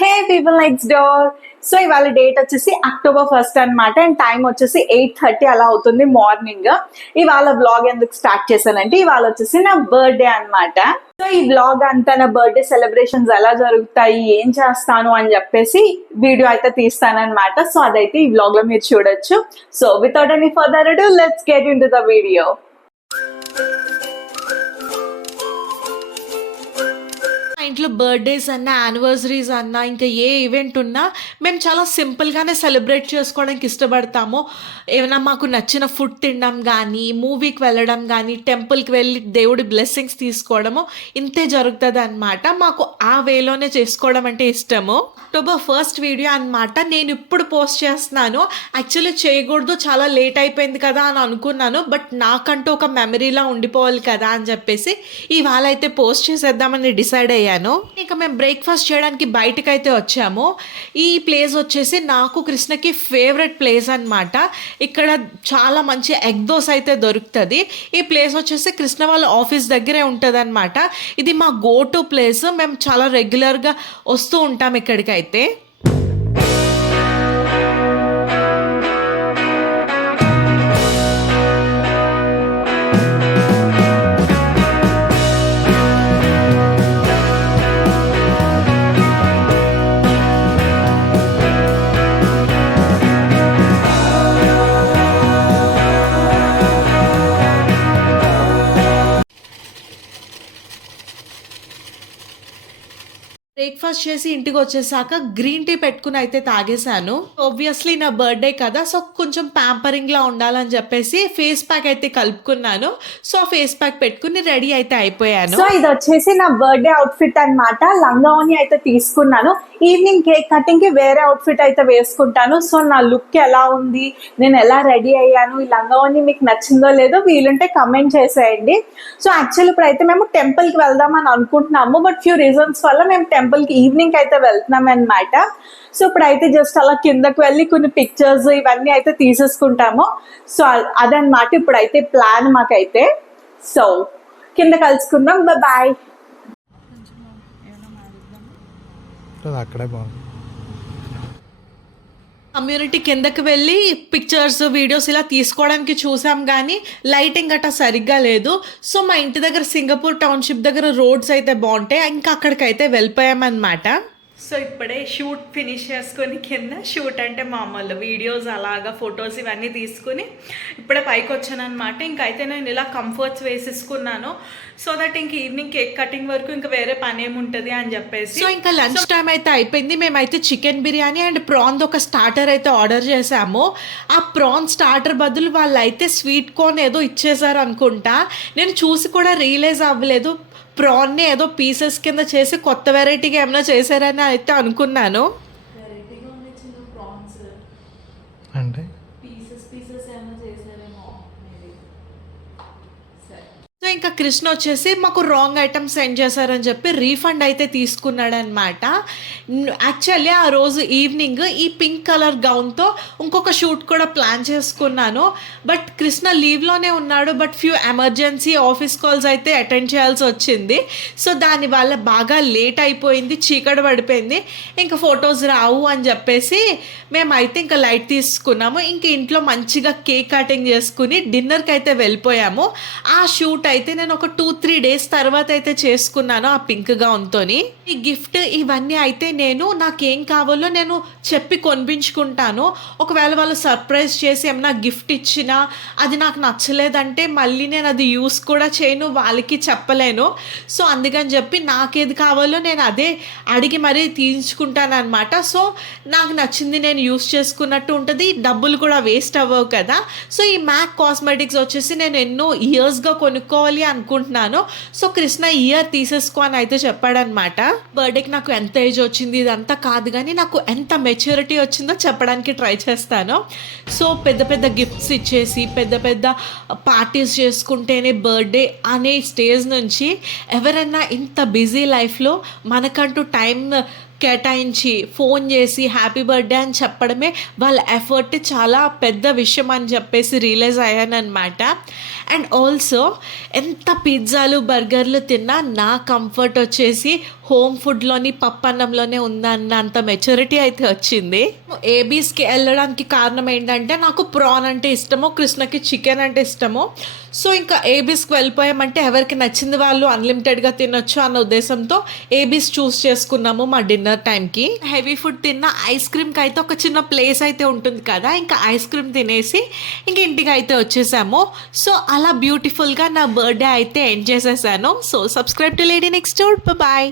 హే people next door. So ఇవాళ date వచ్చేసి October 1st అనమాట. అండ్ టైం వచ్చేసి 8:30 అలా అవుతుంది మార్నింగ్. ఇవాళ బ్లాగ్ ఎందుకు స్టార్ట్ చేశానంటే ఇవాళ వచ్చేసి నా బర్త్డే అనమాట. సో ఈ బ్లాగ్ అంతా నా బర్త్డే సెలబ్రేషన్స్ ఎలా జరుగుతాయి, ఏం చేస్తాను అని చెప్పేసి వీడియో అయితే తీస్తానన్నమాట. సో అదైతే ఈ బ్లాగ్ లో మీరు చూడొచ్చు. సో వితౌట్ ఎనీ ఫర్దర్ అడు let's get in to the video. ఇంట్లో బర్త్డేస్ అన్నా యానివర్సరీస్ అన్నా ఇంకా ఏ ఈవెంట్ ఉన్నా మేము చాలా సింపుల్గానే సెలబ్రేట్ చేసుకోవడానికి ఇష్టపడతాము. ఏమైనా మాకు నచ్చిన ఫుడ్ తినడం కానీ, మూవీకి వెళ్ళడం కానీ, టెంపుల్కి వెళ్ళి దేవుడి బ్లెస్సింగ్స్ తీసుకోవడము ఇంతే జరుగుతుంది అనమాట. మాకు ఆ వేలోనే చేసుకోవడం అంటే ఇష్టము. October 1st వీడియో అనమాట. నేను ఇప్పుడు పోస్ట్ చేస్తున్నాను. యాక్చువల్లీ చేయకూడదు, చాలా లేట్ అయిపోయింది కదా అని అనుకున్నాను. బట్ నాకంటూ ఒక మెమరీలా ఉండిపోవాలి కదా అని చెప్పేసి ఇవాళ అయితే పోస్ట్ చేసేద్దామని డిసైడ్ అయ్యాను. ఇక మేము బ్రేక్ఫాస్ట్ చేయడానికి బయటకు అయితే వచ్చాము. ఈ ప్లేస్ వచ్చేసి నాకు కృష్ణకి ఫేవరెట్ ప్లేస్ అనమాట. ఇక్కడ చాలా మంచి ఎగ్ దోశ అయితే దొరుకుతుంది. ఈ ప్లేస్ వచ్చేసి కృష్ణ వాళ్ళ ఆఫీస్ దగ్గరే ఉంటుంది అనమాట. ఇది మా గో టు ప్లేస్. మేము చాలా రెగ్యులర్గా వస్తూ ఉంటాం ఇక్కడికి అయితే. బ్రేక్ఫాస్ట్ చేసి ఇంటికి వచ్చేసాక గ్రీన్ టీ పెట్టుకుని అయితే తాగేశాను. ఆబ్వియస్లీ నా బర్త్డే కదా, సో కొంచెం ప్యాంపరింగ్ లా ఉండాలని చెప్పేసి ఫేస్ ప్యాక్ అయితే కలుపుకున్నాను. సో ఫేస్ ప్యాక్ పెట్టుకుని రెడీ అయితే అయిపోయాను. సో ఇది వచ్చేసి నా బర్త్డే అవుట్ఫిట్ అనమాట. లంగావని అయితే తీసుకున్నాను. ఈవినింగ్ కేక్ కటింగ్ కి వేరే అవుట్ఫిట్ అయితే వేసుకుంటాను. సో నా లుక్ ఎలా ఉంది, నేను ఎలా రెడీ అయ్యాను, ఈ లంగావని మీకు నచ్చిందో లేదో వీలుంటే కమెంట్ చేసేయండి. సో యాక్చువల్ ఇప్పుడు అయితే మేము టెంపుల్ కి వెళ్దాం అని అనుకుంటున్నాము. బట్ ఫ్యూ రీజన్స్ వల్ల మేము టెంపుల్ కి ఈవినింగ్ అయితే వెళ్తున్నాం అనమాట. సో ఇప్పుడు అయితే జస్ట్ అలా కిందకి వెళ్ళి కొన్ని పిక్చర్స్ ఇవన్నీ అయితే తీసేసుకుంటాము. సో అదనమాట ఇప్పుడైతే ప్లాన్ మాకైతే. సో కింద కలుసుకుందాం. బాయ్. అక్కడే బాగుంది. కమ్యూనిటీ కిందకి వెళ్ళి పిక్చర్స్, వీడియోస్ ఇలా తీసుకోవడానికి చూసాం కానీ లైటింగ్ గట్రా సరిగ్గా లేదు. సో మా ఇంటి దగ్గర సింగపూర్ టౌన్షిప్ దగ్గర రోడ్స్ అయితే బాగుంటాయి, ఇంకా అక్కడికైతే వెళ్ళిపోయామన్నమాట. సో ఇప్పుడే షూట్ ఫినిష్ చేసుకొని కింద, షూట్ అంటే మామూలు వీడియోస్ అలాగా ఫొటోస్ ఇవన్నీ తీసుకుని ఇప్పుడే పైకి వచ్చాను అనమాట. ఇంకైతే నేను ఇలా కంఫర్ట్స్ వేసేసుకున్నాను. సో దట్ ఇంక ఈవినింగ్ కేక్ కటింగ్ వరకు ఇంకా వేరే పని ఏముంటుంది అని చెప్పేసి. సో ఇంకా లంచ్ టైం అయితే అయిపోయింది. మేమైతే చికెన్ బిర్యానీ అండ్ ప్రాన్ ఒక స్టార్టర్ అయితే ఆర్డర్ చేసాము. ఆ ప్రాన్ స్టార్టర్ బదులు వాళ్ళు అయితే స్వీట్ కార్న్ ఏదో ఇచ్చేసారు అనుకుంటా. నేను చూసి కూడా రియలైజ్ అవ్వలేదు. ప్రాన్ని ఏదో పీసెస్ కింద చేసి కొత్త వెరైటీగా ఏమైనా చేశారని అయితే అనుకున్నాను. అంటే సో ఇంకా కృష్ణ వచ్చేసి మాకు రాంగ్ ఐటమ్ సెండ్ చేశారని చెప్పి రీఫండ్ అయితే తీసుకున్నాడు అనమాట. యాక్చువల్లీ ఆ రోజు ఈవినింగ్ ఈ పింక్ కలర్ గౌన్తో ఇంకొక షూట్ కూడా ప్లాన్ చేసుకున్నాను. బట్ కృష్ణ లీవ్లోనే ఉన్నాడు. But few emergency office calls అయితే అటెండ్ చేయాల్సి వచ్చింది. సో దానివల్ల బాగా లేట్ అయిపోయింది, చీకటి పడిపోయింది. ఇంకా ఫొటోస్ రావు అని చెప్పేసి మేమైతే ఇంకా లైట్ తీసుకున్నాము. ఇంక ఇంట్లో మంచిగా కేక్ కటింగ్ చేసుకుని డిన్నర్కి అయితే వెళ్ళిపోయాము. ఆ షూట్ అయితే నేను ఒక 2-3 డేస్ తర్వాత అయితే చేసుకున్నాను ఆ పింక్ గౌన్తోని. ఈ గిఫ్ట్ ఇవన్నీ అయితే నేను నాకేం కావాలో నేను చెప్పి కొనిపించుకుంటాను. ఒకవేళ వాళ్ళు సర్ప్రైజ్ చేసి ఏమైనా గిఫ్ట్ ఇచ్చినా అది నాకు నచ్చలేదంటే మళ్ళీ నేను అది యూస్ కూడా చేయను, వాళ్ళకి చెప్పలేను. సో అందుకని చెప్పి నాకేది కావాలో నేను అదే అడిగి మరీ తీయించుకుంటాను అనమాట. సో నాకు నచ్చింది నేను యూస్ చేసుకున్నట్టు ఉంటుంది, డబ్బులు కూడా వేస్ట్ అవ్వవు కదా. సో ఈ మ్యాక్ కాస్మెటిక్స్ వచ్చేసి నేను ఎన్నో ఇయర్స్గా కొనుక్కోవాలి అనుకుంటున్నాను. సో కృష్ణ ఇయర్ తీసేసుకో అని అయితే చెప్పాడనమాట. బర్త్డేకి నాకు ఎంత ఏజ్ వచ్చింది ఇదంతా కాదు కానీ నాకు ఎంత మెచ్యూరిటీ వచ్చిందో చెప్పడానికి ట్రై చేస్తాను. సో పెద్ద పెద్ద గిఫ్ట్స్ ఇచ్చేసి పెద్ద పెద్ద పార్టీస్ చేసుకుంటేనే బర్త్డే అనే స్టేజ్ నుంచి ఎవరైనా ఇంత బిజీ లైఫ్లో మనకంటూ టైం కేటాయించి ఫోన్ చేసి హ్యాపీ బర్త్డే అని చెప్పడమే వాళ్ళ ఎఫర్ట్ చాలా పెద్ద విషయం అని చెప్పేసి రియలైజ్ అయ్యాను అనమాట. అండ్ ఆల్సో ఎంత పిజ్జాలు బర్గర్లు తిన్నా నా కంఫర్ట్ వచ్చేసి హోమ్ ఫుడ్లోని పప్పన్నంలోనే ఉందన్న అంత మెచ్యూరిటీ అయితే వచ్చింది. ఏబీస్కి వెళ్ళడానికి కారణం ఏంటంటే నాకు ప్రాన్ అంటే ఇష్టము, కృష్ణకి చికెన్ అంటే ఇష్టము. సో ఇంకా ఏబీస్కి వెళ్ళిపోయామంటే ఎవరికి నచ్చింది వాళ్ళు అన్లిమిటెడ్గా తినొచ్చు అన్న ఉద్దేశంతో ఏబీస్ చూస్ చేసుకున్నాము మా డిన్నర్ టైంకి. హెవీ ఫుడ్ తిన్న ఐస్ క్రీమ్కి అయితే ఒక చిన్న ప్లేస్ అయితే ఉంటుంది కదా, ఇంకా ఐస్ క్రీమ్ తినేసి ఇంక ఇంటికి అయితే వచ్చేసాము. సో అలా బ్యూటిఫుల్గా నా బర్త్డే అయితే ఎండ్ చేసేసాను. So subscribe to lady next door. Bye.